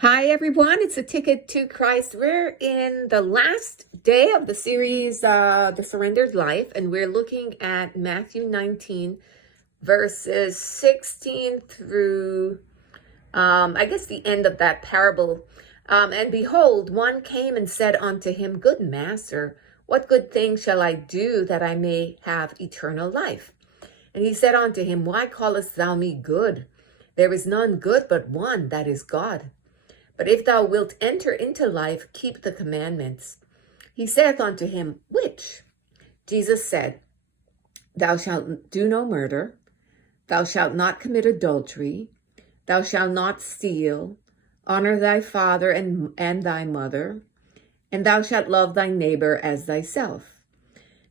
Hi, everyone. It's a Ticket to Christ. We're in the last day of the series, The Surrendered Life, and we're looking at Matthew 19, verses 16 through, the end of that parable. And behold, one came and said unto him, Good master, what good thing shall I do that I may have eternal life? And he said unto him, Why callest thou me good? There is none good but one, that is God. But if thou wilt enter into life, keep the commandments. He saith unto him, Which? Jesus said, Thou shalt do no murder, thou shalt not commit adultery, thou shalt not steal, honor thy father and thy mother, and thou shalt love thy neighbor as thyself.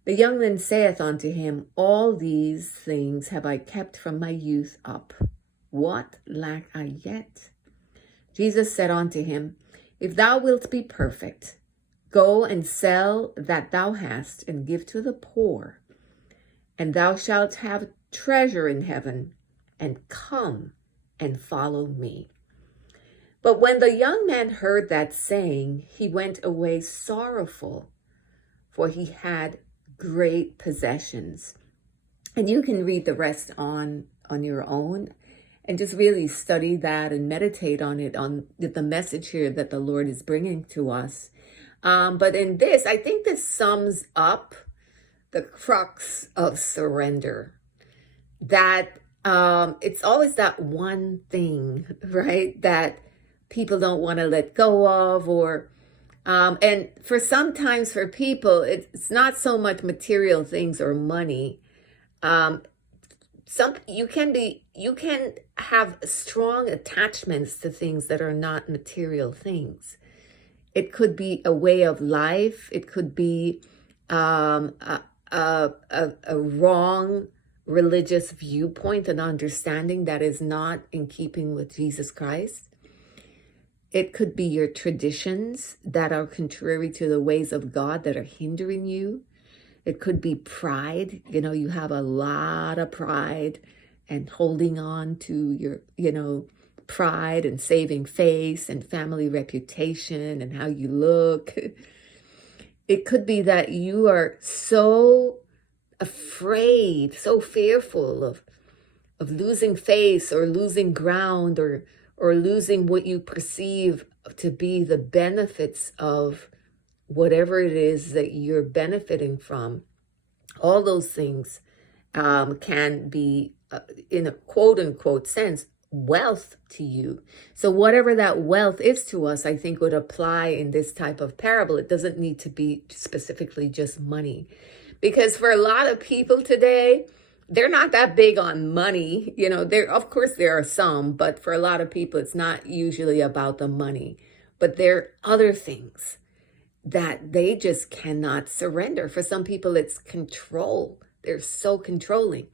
The young man saith unto him, All these things have I kept from my youth up. What lack I yet? Jesus said unto him, If thou wilt be perfect, go and sell that thou hast, and give to the poor, and thou shalt have treasure in heaven, and come and follow me. But when the young man heard that saying, he went away sorrowful, for he had great possessions. And you can read the rest on your own, and just really study that and meditate on it, on the message here that the Lord is bringing to us. But in this, I think this sums up the crux of surrender. That it's always that one thing, right, that people don't want to let go of, or and sometimes for people, it's not so much material things or money. You can have strong attachments to things that are not material things. It could be a way of life. It could be a wrong religious viewpoint and understanding that is not in keeping with Jesus Christ. It could be your traditions that are contrary to the ways of God that are hindering you. It could be pride. You have a lot of pride and holding on to your, pride and saving face and family reputation and how you look. It could be that you are so afraid, so fearful of losing face or losing ground or losing what you perceive to be the benefits of whatever it is that you're benefiting from. All those things can be, in a quote unquote sense, wealth to you. So whatever that wealth is to us, I think would apply in this type of parable. It doesn't need to be specifically just money. Because for a lot of people today, they're not that big on money. Of course there are some, but for a lot of people, it's not usually about the money. But there are other things that they just cannot surrender. For some people, it's control. They're so controlling.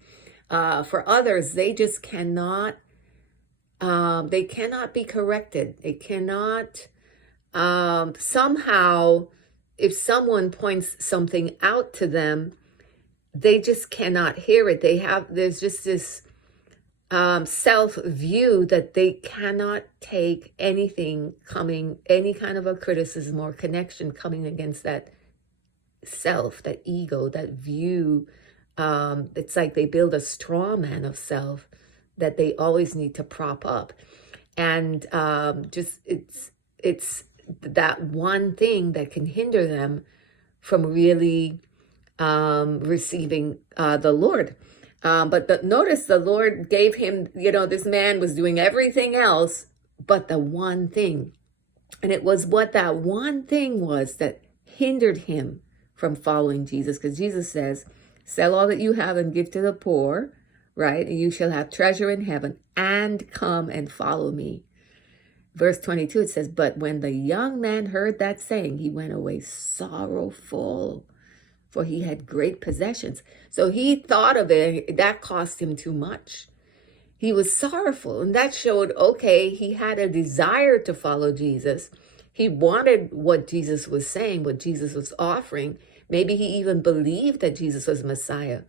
For others, they just cannot, they cannot be corrected. They cannot, somehow, if someone points something out to them, they just cannot hear it. There's just this self-view that they cannot take any kind of a criticism or connection coming against that self, that ego, that view. It's like they build a straw man of self that they always need to prop up. And it's that one thing that can hinder them from really receiving the Lord. But notice the Lord gave him, this man was doing everything else but the one thing. And it was what that one thing was that hindered him from following Jesus. Because Jesus says, sell all that you have and give to the poor, right? And you shall have treasure in heaven, and come and follow me. Verse 22, it says, But when the young man heard that saying, he went away sorrowful, for he had great possessions. So he thought of it, that cost him too much. He was sorrowful, and that showed, okay, he had a desire to follow Jesus. He wanted what Jesus was saying, what Jesus was offering. Maybe he even believed that Jesus was Messiah,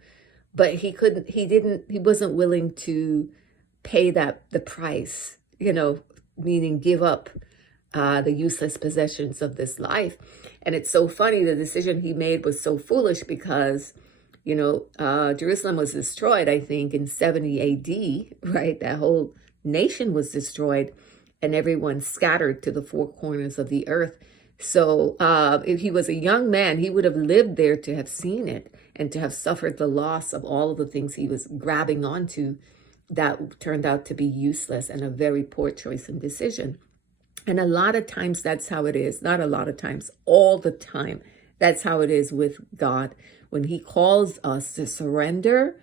but he wasn't willing to pay the price, meaning give up the useless possessions of this life. And it's so funny, the decision he made was so foolish because, Jerusalem was destroyed, I think, in 70 AD, right? That whole nation was destroyed and everyone scattered to the four corners of the earth. So if he was a young man, he would have lived there to have seen it and to have suffered the loss of all of the things he was grabbing onto that turned out to be useless and a very poor choice and decision. And a lot of times that's how it is. Not a lot of times, all the time. That's how it is with God. When he calls us to surrender,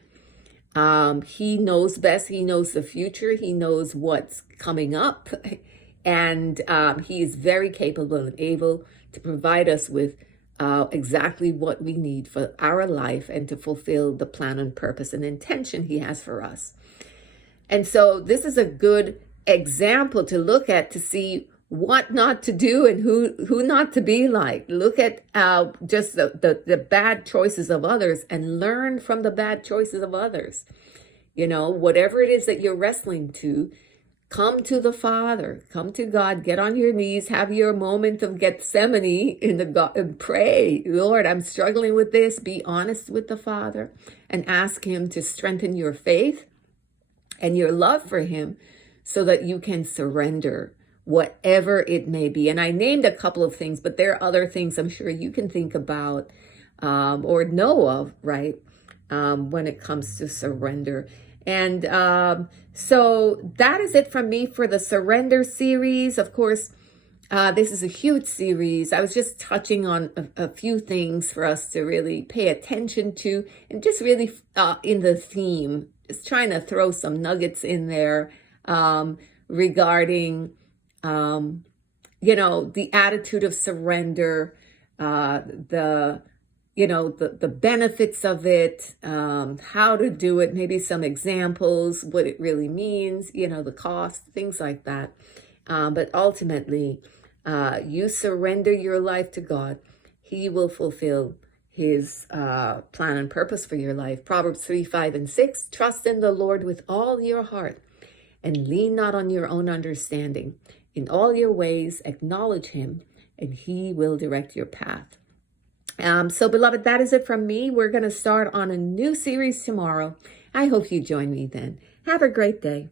he knows best. He knows the future. He knows what's coming up. And he is very capable and able to provide us with exactly what we need for our life and to fulfill the plan and purpose and intention he has for us. And so this is a good example to look at to see what not to do and who not to be like. Look at just the bad choices of others and learn from the bad choices of others. Whatever it is that you're wrestling to, come to the Father, come to God, get on your knees, have your moment of Gethsemane and pray, Lord, I'm struggling with this. Be honest with the Father and ask him to strengthen your faith and your love for him so that you can surrender whatever it may be. And I named a couple of things, but there are other things I'm sure you can think about or know of, right, when it comes to surrender. And so that is it from me for the Surrender series. Of course, this is a huge series. I was just touching on a few things for us to really pay attention to and just really in the theme, just trying to throw some nuggets in there regarding, the attitude of surrender, the benefits of it, how to do it, maybe some examples, what it really means, the cost, things like that. But ultimately, you surrender your life to God, he will fulfill his plan and purpose for your life. Proverbs 3, 5, and 6, trust in the Lord with all your heart and lean not on your own understanding. In all your ways, acknowledge him, and he will direct your path. So, beloved, that is it from me. We're going to start on a new series tomorrow. I hope you join me then. Have a great day.